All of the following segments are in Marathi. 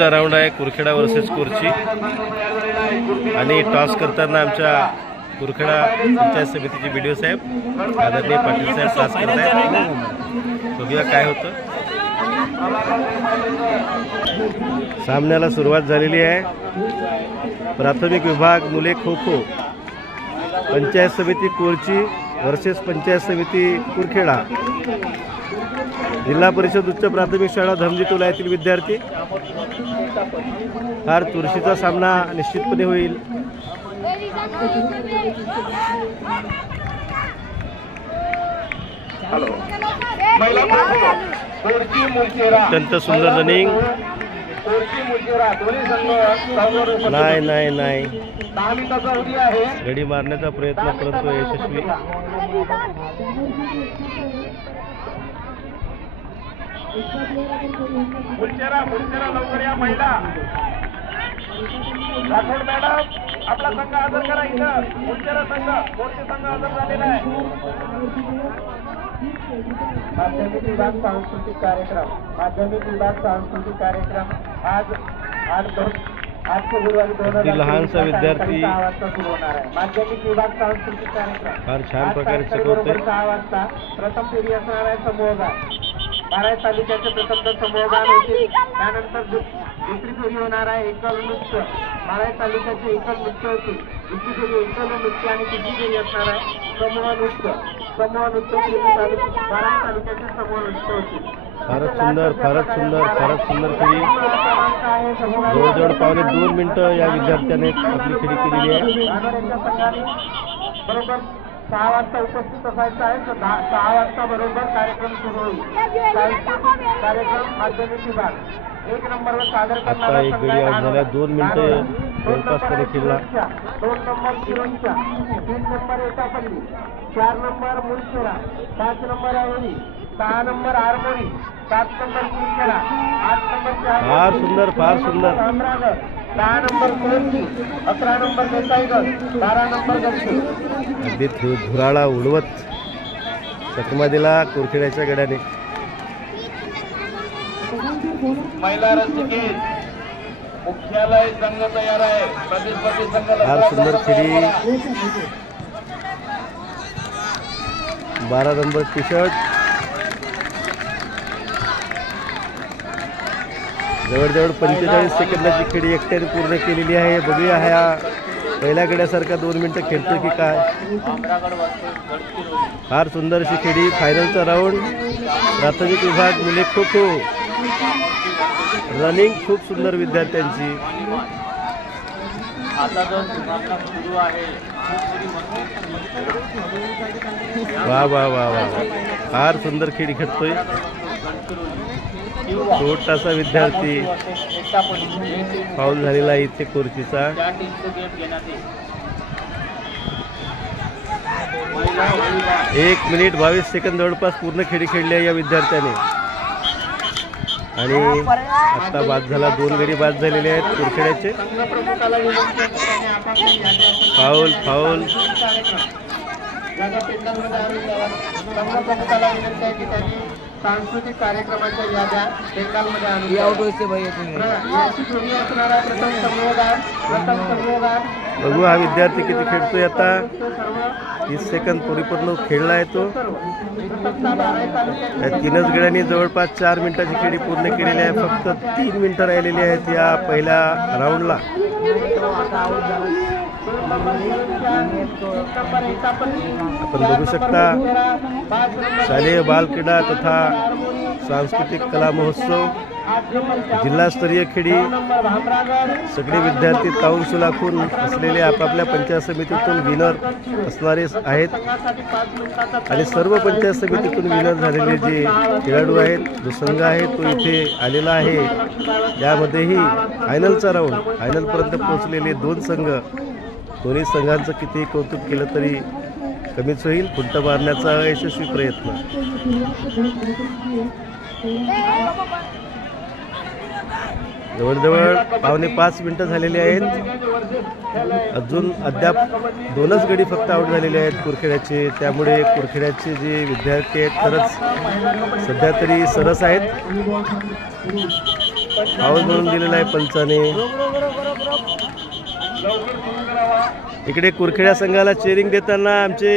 राऊंड आहे कुरखेडा वर्सेस कोरची आणि टॉस करताना आमच्या कुरखेडा पंचायत समितीचे व्हिडिओ साहेब आदरणीय पाटील साहेब टॉस करतायत। बघूया काय होतं। सामन्याला सुरुवात झालेली आहे। प्राथमिक विभाग मुले खो खो पंचायत समिती कोरची वर्सेस पंचायत समिती कुरखेडा। जिल्हा परिषद उच्च प्राथमिक शाळा धमजीटोला येथील विद्यार्थी। फार चुरशीचा सामना निश्चितपणे होईल। अत्यंत सुंदर रनिंग। नाही नाही नाही गडी मारण्याचा प्रयत्न परंतु यशस्वी। लवकर या महिला राठोड मॅडम आपला संघ हजर करा। इथं मुलचेरा संघ कोणते संघ हजर झालेला आहे। माध्यमिक विभाग सांस्कृतिक कार्यक्रम आज गुरुवारी लहानसा विद्यार्थी सुरू होणार आहे। माध्यमिक विभाग सांस्कृतिक कार्यक्रम फार छान प्रकारे शिकवतोय। 6 वाजता प्रथम फेरी असणार आहे। समूहगान बाराय तालुक्याचे प्रथम समूहगान होते। त्यानंतर दुसरी फेरी होणार आहे एकल नृत्य। बाराय तालुक्याचे एकल नृत्य होते। दुसरी फेरी एकल नृत्य आणि तिसरी फेरी असणार आहे समूह नृत्य। बाराय तालुक्याचे समूह नृत्य होते। फारच सुंदर खेळी। जवळजवळ पावणे 2 मिनिटं या विद्यार्थ्याने आपली खेळी केलेली आहे। बरोबर 6 वाजता उपस्थित असायचं आहे। 6 वाजता बरोबर कार्यक्रम सुरू होईल। कार्यक्रम माध्यमिक विभाग 1 नंबरवर सादर आता एक गडी आउट झाला। 2 मिनिटं जवळपास त्याने खेळला। 2 नंबर किरणच्या 3 number Etapalli 4 number Mulchera 5 number अवरी 6 number Armori 7 number Kurkheda 8 number फार सुंदर 10 number Korchi 11 number Desaigad 12 number गडसे। अगदी धुराळा उडवत चकमा दिला कुरखेड्याच्या गड्याने। महिला रस्तिकेत मुख्यालय संघ तयार आहे। प्रतिस्पर्धी संघ फार सुंदर खेळी। 12 नंबर टी शर्ट जवळजवळ 45 सेकंदाची खेळी एकट्याने पूर्ण केलेली आहे। बघूया ह्या पहिल्या गड्यासारखा 2 मिनिटं खेळतो की काय। फार सुंदर अशी खेळी। फायनलचा राऊंड प्राथमिक विभाग मुले खो खो। रनिंग खूप सुंदर विद्यार्थ्यांची। वा वा वा वा फार सुंदर खेळी खेळतोय छोटासा विद्यार्थी। फाऊल झालेला इथे कोरचीचा। 1 मिनिट 22 सेकंद जवळपास पूर्ण खेळी खेळली आहे या विद्यार्थ्याने। आणि आता बाद झाला। 2 गडी बाद झालेले आहेत कुरखेड्याचे। फाऊल सांस्कृतिक कार्यक्रमाच्या याद्या बेंगालमध्ये आणली। बघू हा विद्यार्थी किती खेळतोय आता। 30 सेकंद परिपूर्ण खेळला आहे तो। या 3च गड्यांनी जवळपास 4 मिनिटाची खेळी पूर्ण केलेली आहे। फक्त 3 मिनिटं राहिलेली आहेत या पहिल्या राऊंडला। आपण बघू शकता शालेय बाल क्रीडा तथा सांस्कृतिक कला महोत्सव जिल्हास्तरीय खेळी। सगळे विद्यार्थी ताऊन सुलाखून असलेले आपापल्या पंचायत समितीतून विनर असणारे आहेत आणि सर्व पंचायत समितीतून विनर झालेले जे खेळाडू आहेत जो संघ आहे तो इथे आलेला आहे। यामध्येही फायनलचा राऊंड फायनलपर्यंत पोहोचलेले 2 संघ। दोन्ही संघांचं किती कौतुक केलं तरी कमीच होईल। खुंट मारण्याचा यशस्वी प्रयत्न। जवळजवळ पावणे 5 मिनिटं झालेली आहेत। अजून अद्याप 2च गडी फक्त आउट झालेले आहेत कुरखेड्याचे। त्यामुळे कुरखेड्याचे जे विद्यार्थी आहेत खरंच सध्या तरी सरस आहेत। फाऊल म्हणून दिलेला आहे पंचाने. लवकर सुरू करावा. इकडे कुरखेडा संघाला चेअरिंग देताना आमचे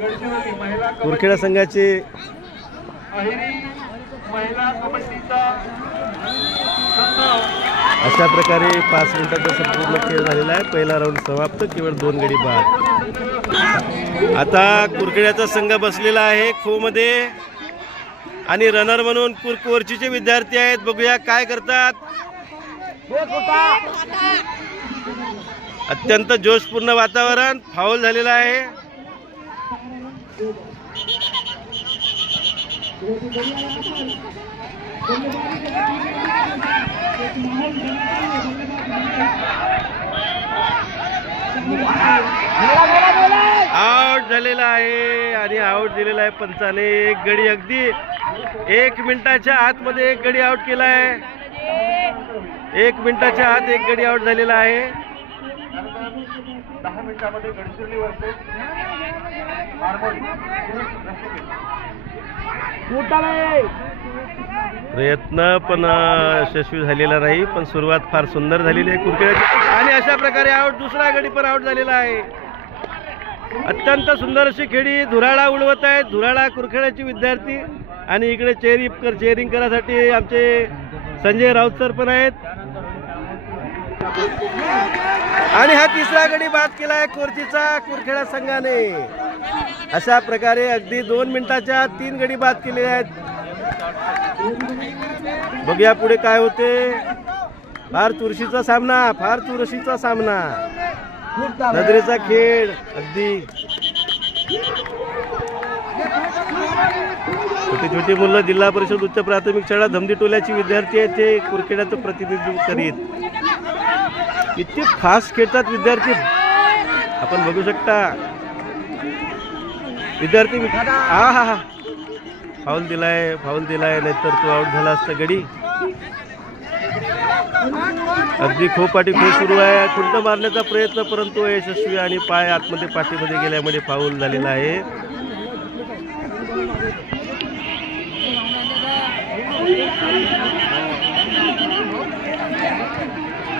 गडचिरोली महिला कुरखेडा संघाचे अहिरी महिला कबड्डीचा संघ अशा प्रकारे 5 मिनिटाचा संपूर्ण खेळ झालेला आहे. पहिला राऊंड समाप्त, केवळ 2 गडी बाद. आता कुरखेड्याचा संघ बसलेला आहे खो मध्ये आणि रनर म्हणून कुरकोरचीचे विद्यार्थी आहेत. बघूया काय करतात. अत्यंत जोशपूर्ण वातावरण. फाऊल झालेला आहे. आउट झालेला आहे आणि आउट दिलेला आहे पंचाने. एक गडी अगदी 1 मिनिटाच्या आतमध्ये एक गडी आउट केला आहे. 1 मिनिटाच्या आत एक गडी आउट झालेला आहे. 10 मिनिटांमध्ये गडचिरोली वर्सेस प्रयत्न पण यशस्वी झालेला नाही, पण सुरुवात फार सुंदर झालेली आहे कुरखेड्याची. आणि अशा प्रकारे आउट. दुसरा गडी पण आउट झालेला आहे. अत्यंत सुंदर अशी खेळी धुराळा उडवत आहेत. धुराळा कुरखेड्याचे विद्यार्थी आणि इकडे चेअरिंग करासाठी आमचे संजय राऊत सर पण आहेत. आणि हा तिसरा गडी बाद केला आहे कोरचीचा कुरखेडा संघाने. अशा प्रकारे अगदी 2 मिनिटाच्या 3 गडी बाद केलेले आहेत. बघूया पुढे काय होते. फार चुरशीचा सामना, नजरेचा खेळ. अगदी छोटी मुलं जिल्हा परिषद उच्च प्राथमिक शाळा धमदी टोल्याची विद्यार्थी आहेत. ते कुरखेड्याचं प्रतिनिधित्व करीत. किती फास्ट खेळतात विद्यार्थी आपण बघू शकता. विद्यार्थी हा फाऊल दिलाय नाहीतर तो आउट झाला असता गडी. अगदी खोपाटी खो सुरू आहे. खुंट मारण्याचा प्रयत्न परंतु यशस्वी आणि पाय आतमध्ये पाठीमध्ये गेल्यामुळे फाऊल झालेला आहे.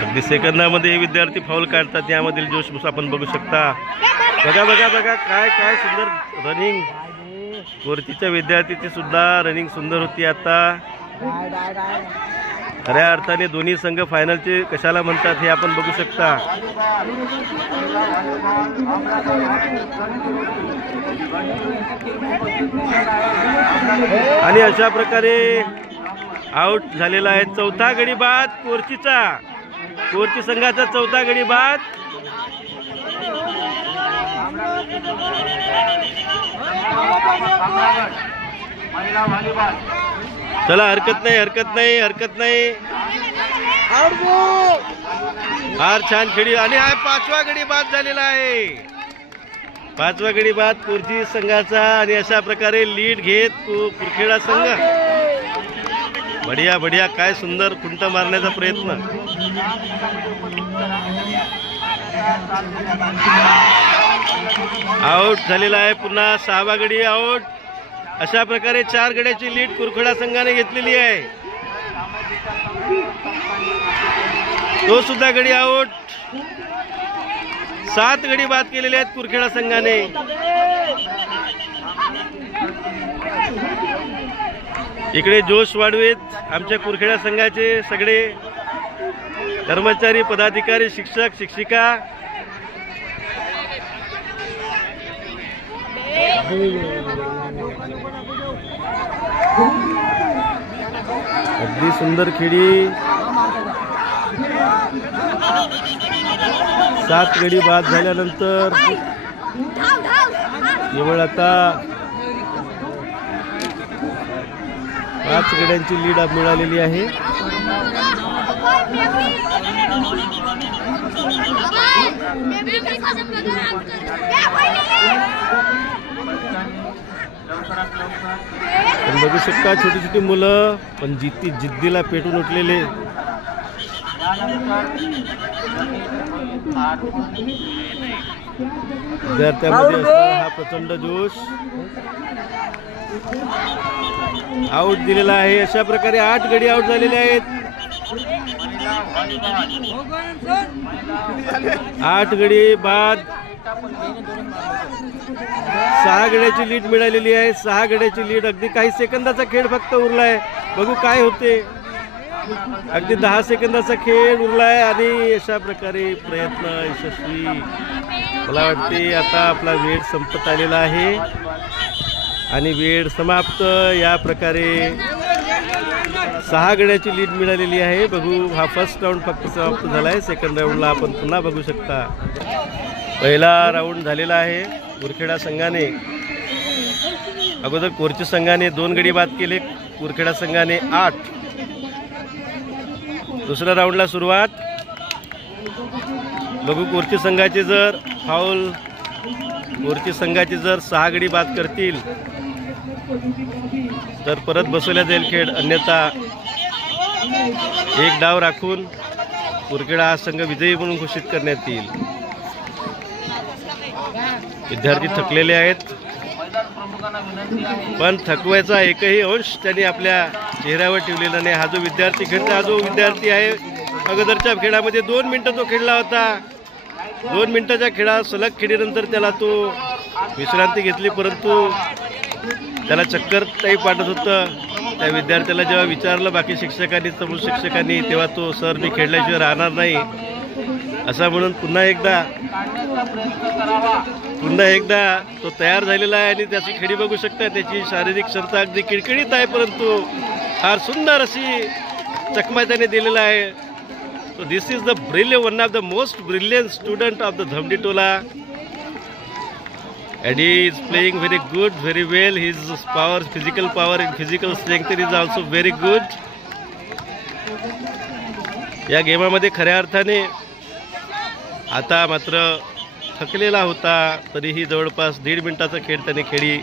अगदी सेकंदामध्ये विद्यार्थी फाऊल काढतात. यामधील जोश आपण बघू शकता. बघा काय सुंदर रनिंग. कोरचीच्या विद्यार्थीची सुद्धा रनिंग सुंदर होती. आता खऱ्या अर्थाने दोन्ही संघ फायनलचे कशाला म्हणतात हे आपण बघू शकता. आणि अशा प्रकारे आउट झालेला आहे. चौथा गडी बाद कोरची संघाचा चौथा गडी बाद. चला हरकत नाही. फार छान खेळी आणि हा 5वा गडी बाद झालेला आहे. 5वा गडी बाद कोरची संघाचा. आणि अशा प्रकारे लीड घेत कुरखेडा संघ. बढिया काय सुंदर खुंट मारण्याचा प्रयत्न. आउट झालेला आहे. पुन्हा 6वा गडी आउट. अशा प्रकारे 4 गड्याची लीड कुरखेडा संघाने घेतलेली आहे. तो सुद्धा गडी आउट. 7 गडी बाद केलेले आहेत कुरखेडा संघाने. इकडे जोश वाढवेत आमच्या कुरखेडा संघाचे सगळे कर्मचारी, पदाधिकारी, शिक्षक, शिक्षिका. अगदी सुंदर खेळी. 7 गडी बाद झाल्यानंतर केवळ आता 5 गड्यांची लीड मिळालेली आहे. पण बघू शकता छोटी मुलं पण जिद्दीला पेटून उठलेले. विद्यार्थ्यांमध्ये असणारा हा प्रचंड जोश. आउट दिलेला आहे. अशा प्रकारे 8 गडी आउट झालेले आहेत. 8 गडी बाद. 6 गड्याची लीड मिळालेली आहे. 6 गड्याची लीड. अगदी काही सेकंदाचा खेळ फक्त उरलाय. बघू काय होते. अगदी 10 सेकंदाचा खेळ उरलाय आणि अशा प्रकारे प्रयत्न यशस्वी. मला वाटते आता आपला वेळ संपत आलेला आहे आणि वेळ समाप्त. या प्रकारे 6 गड्याची लीड मिळालेली आहे. बघू हा फर्स्ट राऊंड फक्त समाप्त झाला आहे. सेकंड राऊंडला आपण पुन्हा बघू शकता. पहिला राऊंड झालेला आहे. कुरखेडा संघाने अगोदर कोरची संघाने 2 गडी बाद केले. कुरखेडा संघाने 8. दुसऱ्या राऊंडला सुरुवात. बघू कोरची संघाचे जर फाऊल कोरची संघाचे जर 6 गडी बाद करतील तर परत बसवल्या जाईल खेळ. अन्यथा 1 डाव राखून कुरखेडा हा संघ विजयी म्हणून घोषित करण्यात येईल. विद्यार्थी थकलेले आहेत पण थकवायचा एकही अंश त्यांनी आपल्या चेहऱ्यावर ठेवलेला नाही. हा जो विद्यार्थी खेळतो, हा जो विद्यार्थी आहे अगोदरच्या खेळामध्ये 2 मिनिटं तो खेळला होता. 2 मिनिटाच्या खेळात सलग खेळीनंतर त्याला तो विश्रांती घेतली, परंतु त्याला चक्कर टाईप वाटत होतं. त्या विद्यार्थ्याला जेव्हा विचारलं बाकी शिक्षकांनी, समोर शिक्षकांनी, तेव्हा तो सर मी खेळल्याशिवाय राहणार नाही असं म्हणून पुन्हा एकदा तो तयार झालेला आहे. आणि त्याची खेळी बघू शकता. त्याची शारीरिक क्षमता अगदी किळकिळीत आहे, परंतु फार सुंदर अशी चकमा त्याने दिलेला आहे. So this is the brilliant, one of the most brilliant student of the Dhamdi Tola, and he is playing very good, very well. His power, physical power and physical strength is also very good. या गेमामध्ये खऱ्या अर्थाने आता मात्र थकलेला होता, तरीही जवळपास 1.5 मिनिटाचा खेळ त्याने खेळी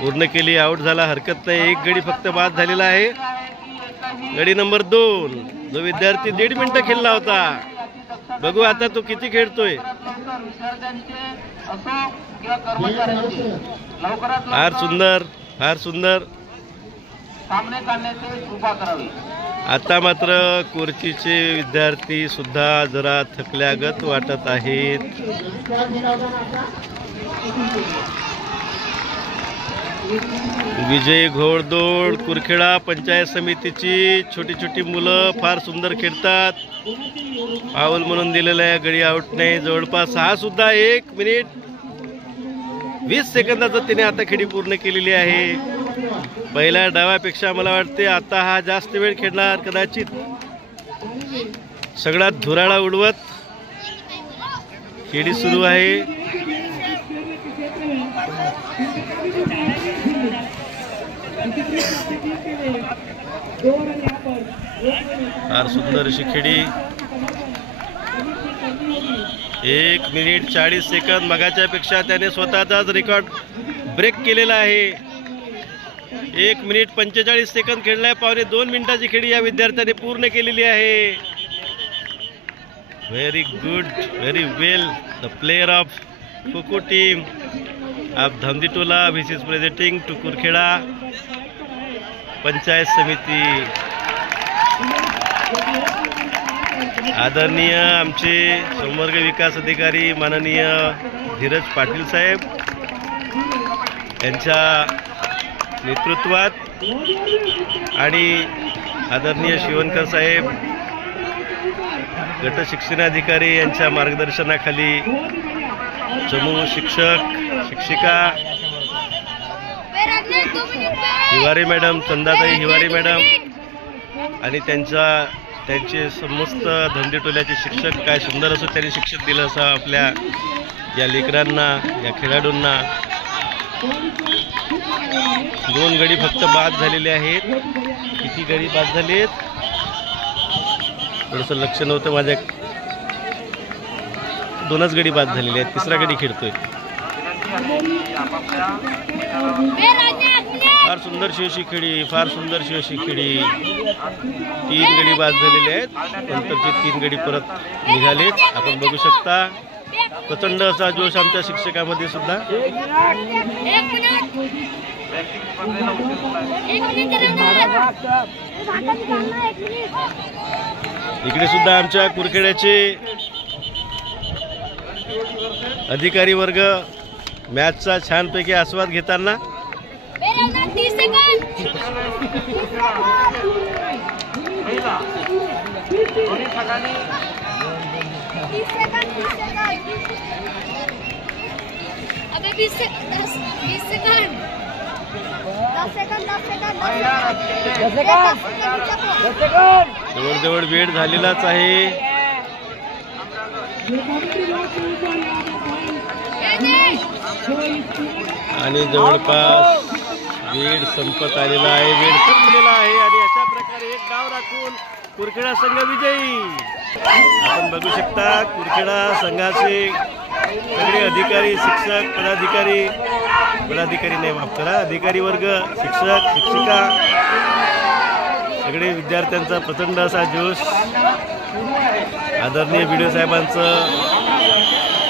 पूर्ण केली. आउट झाला, हरकत नाही. 1 गडी फक्त बाद झालेला आहे. गडी नंबर 2. जो विद्यार्थी 1.5 मिनिटं खेळला होता, बघू आता तो किती खेळतोय. फार सुंदर, फार सुंदर. आता मात्र कोरचीचे विद्यार्थी सुद्धा जरा थकल्यागत वाटत आहेत. विजय घोडदौड कुरखेडा पंचायत समितीची छोटी छोटी मुलं फार सुंदर खेळतात. फाऊल म्हणून दिलेला आहे, गडी आउट नाही. जवळपास हा सुद्धा 1 मिनिट 20 सेकंदाचा त्याने आता खेळी पूर्ण केलेली आहे. पहिल्या डावापेक्षा मला वाटते आता हा जास्त वेळ खेळणार कदाचित. सगळा धुराळा उडवत खेळी सुरू आहे. फार सुंदर अशी खेळी. 1 मिनिट 40 सेकंद. मगाच्या पेक्षा त्याने स्वतःचाच रेकॉर्ड ब्रेक केलेला आहे. 1 मिनिट 45 सेकंद खेळलाय. 2.25 मिनिटाची खेळी या विद्यार्थ्याने पूर्ण केलेली आहे. Very good, very well. The player of kho kho team of Dhamdi Tola which is presenting to Kurkheda panchayat Samiti. आदरणीय आमचे संवर्ग विकास अधिकारी माननीय धीरज पाटील साहेब यांच्या नेतृत्वात आणि आदरणीय शिवणकर साहेब गट शिक्षणाधिकारी यांच्या मार्गदर्शनाखाली समूह शिक्षक शिक्षिका हिवारी मॅडम, चंदाताई हिवारी मॅडम आणि त्यांचे समस्त धंदे टोल्याचे शिक्षक, काय सुंदर असं त्यांनी शिक्षण दिलं असं आपल्या या लेकरांना, या खेळाडूंना. 2 गडी फक्त बाद झालेले आहेत. किती गडी बाद झाले आहेत थोडंसं लक्ष नव्हतं माझ्या. 2च गडी बाद झालेले आहेत. 3रा गडी खेळतोय. फार सुंदर शिवशी खेळी, फार सुंदर शिवशी खेळी. 3 गडी बाद झालेले आहेत. नंतरचे 3 गडी परत निघालेत. आपण बघू शकता प्रचंड असा जोश आमच्या शिक्षकामध्ये सुद्धा. वैयक्तिक स्पर्धेला उशीर होत आहे. इकडे सुद्धा आमच्या कुरखेड्याचे अधिकारी वर्ग मॅचचा छानपैकी आस्वाद घेताना. महिला दोन्ही संघांनी जवळजवळ वेळ झालेलाच आहे. आणि जवळपास वेळ संपत आलेला आहे, वेळ संपलेला आहे. आणि अशा प्रकारे एक डाव राखून कुरखेडा संघ विजयी. आपण बघू शकता कुरखेडा संघाचे सगळे अधिकारी, शिक्षक, पदाधिकारी नाही, माफ करा, अधिकारी वर्ग, शिक्षक, शिक्षिका, सगळे विद्यार्थ्यांचा प्रचंड असा जोश. आदरणीय व्हिडिओ साहेबांचं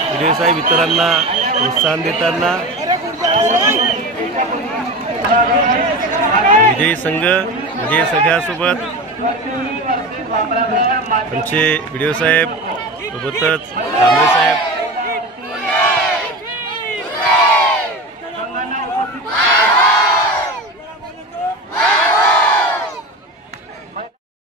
व्हिडिओ साहेब इतरांना प्रोत्साहन देताना. विजयी संघ, विजयी संघासोबत आमचे व्हिडिओ साहेब सोबतच कांबळे साहेब